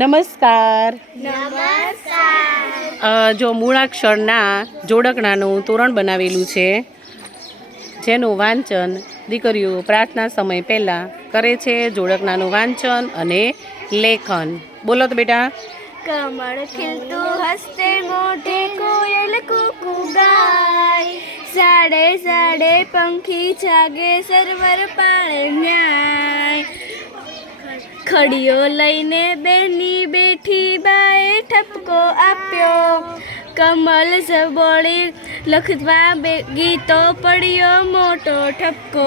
નમસ્કાર. જો મૂળાક્ષરના જોડકણાનું તોરણ બનાવેલું છે, જેનું વાંચન દીકરીઓ પ્રાર્થના સમય પહેલાં કરે છે. જોડકણાનું વાંચન અને લેખન. બોલો તો બેટા. કમળ ખીલતું હસ્તે મોઢે કોયલ કુકુ ગાય, સાડે સાડે પંખી જાગે સરવર પાળે ન્યાય. ખડીઓ લઈને બેની બેઠી બાએ ઠપકો આપ્યો, કમલ ઝબોળી લખવા ગીતો પડ્યો મોટો ઠપકો.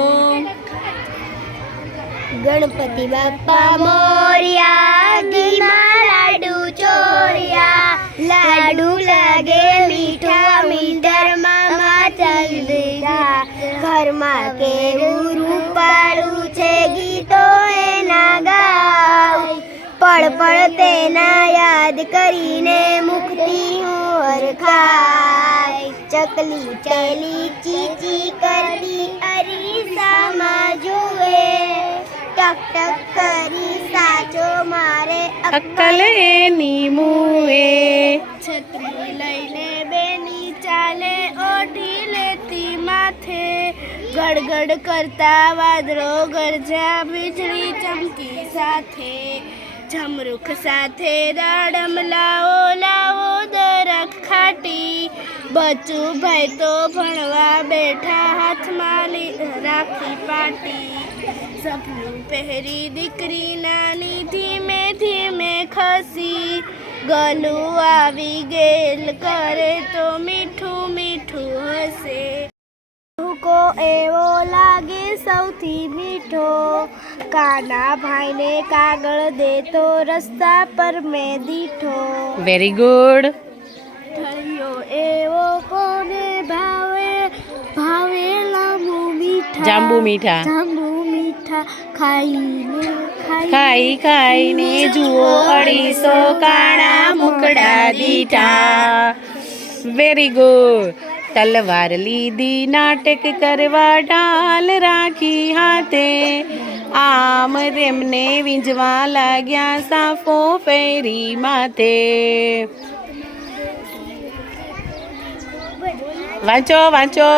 ગણપતિ બાપ્પા મોર્યા, ઘીમાં લાડુ ચોર્યા, લાડુ લાગે મીઠા મીઠરમાં માતા લીધા. ઘરમાં કેવું રૂપાળું છે ગીતો એના ગાવ, પળ પળ તેના યાદ કરીને મુક્તિ હું હરખાય. ચકલી ચેલી ચીચી કરતી અરીસામાં જુએ, ટક ટક કરી સાચો મારે અક્કલ એની મુએ. છત્રી લઈને બેની ચાલે ઓઢી લેતી માથે, ગડગડ કરતા વાદળો ગરજા વીજળી ચમકી સાથે. ઝમરૂખ સાથે દાડમ લાવો લાવો દરખ ખાટી, બચ્ચું ભાઈ તો ભણવા બેઠા હાથમાં રાખી પાટી. સપનું પહેરી દીકરી નાની ધીમે ધીમે ખસી, ગલું આવી ગેલ કરે તો મીઠું મીઠું હસે. ભૂકો એવો લાગે સૌથી મીઠો, કાના ભાઈને કાગળ દેતો રસ્તા પર મેં દીઠો. Very good. થયો એવો કોને ભાવે, ભાવે લાંબુ મીઠા, જાંબુ મીઠા, જાંબુ મીઠા ખાઈને ખાઈ ખાઈને જુઓ 250 કાણા મુકડા દીઠા. Very good. તલવાર લીધી નાટક કરવા ઢાલ રાખી હાથે, આમ તેમને વીંજવા લાગ્યા સાફો ફેરી માથે. વાંચો વાંચો.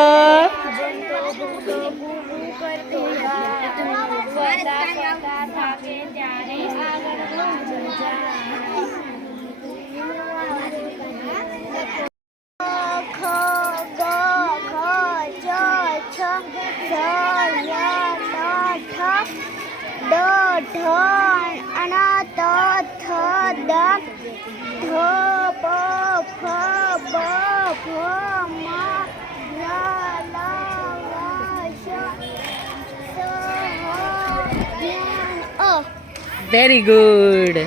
Very good.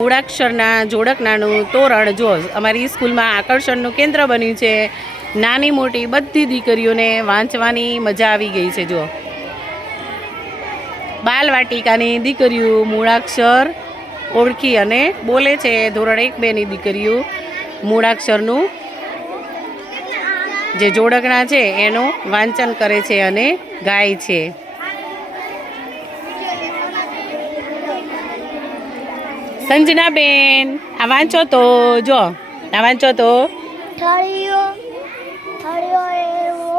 મૂળાક્ષરના જોડકણાનું તોરણ જો અમારી સ્કૂલમાં આકર્ષણનું કેન્દ્ર બન્યું છે. નાની મોટી બધી દીકરીઓને વાંચવાની મજા આવી ગઈ છે. જો બાલવાટિકાની દીકરીઓ મૂળાક્ષર ઓળખી અને બોલે છે. ધોરણ 1-2ની દીકરીઓ મૂળાક્ષરનું જે જોડકણા છે એનું વાંચન કરે છે અને ગાય છે. સંજના બેન, આ વાંચો તો. જો આ વાંચો તો. થળિયો થળિયો એવો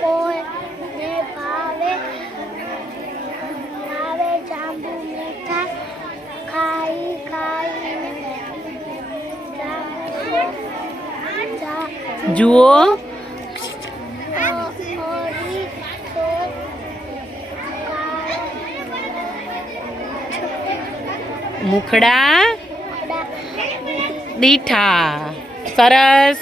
કોઈને ભાવે, ભાવે જાંબુ મીઠા ખાઈ ખાઈ. જુઓ મુખડા દીઠા. સરસ.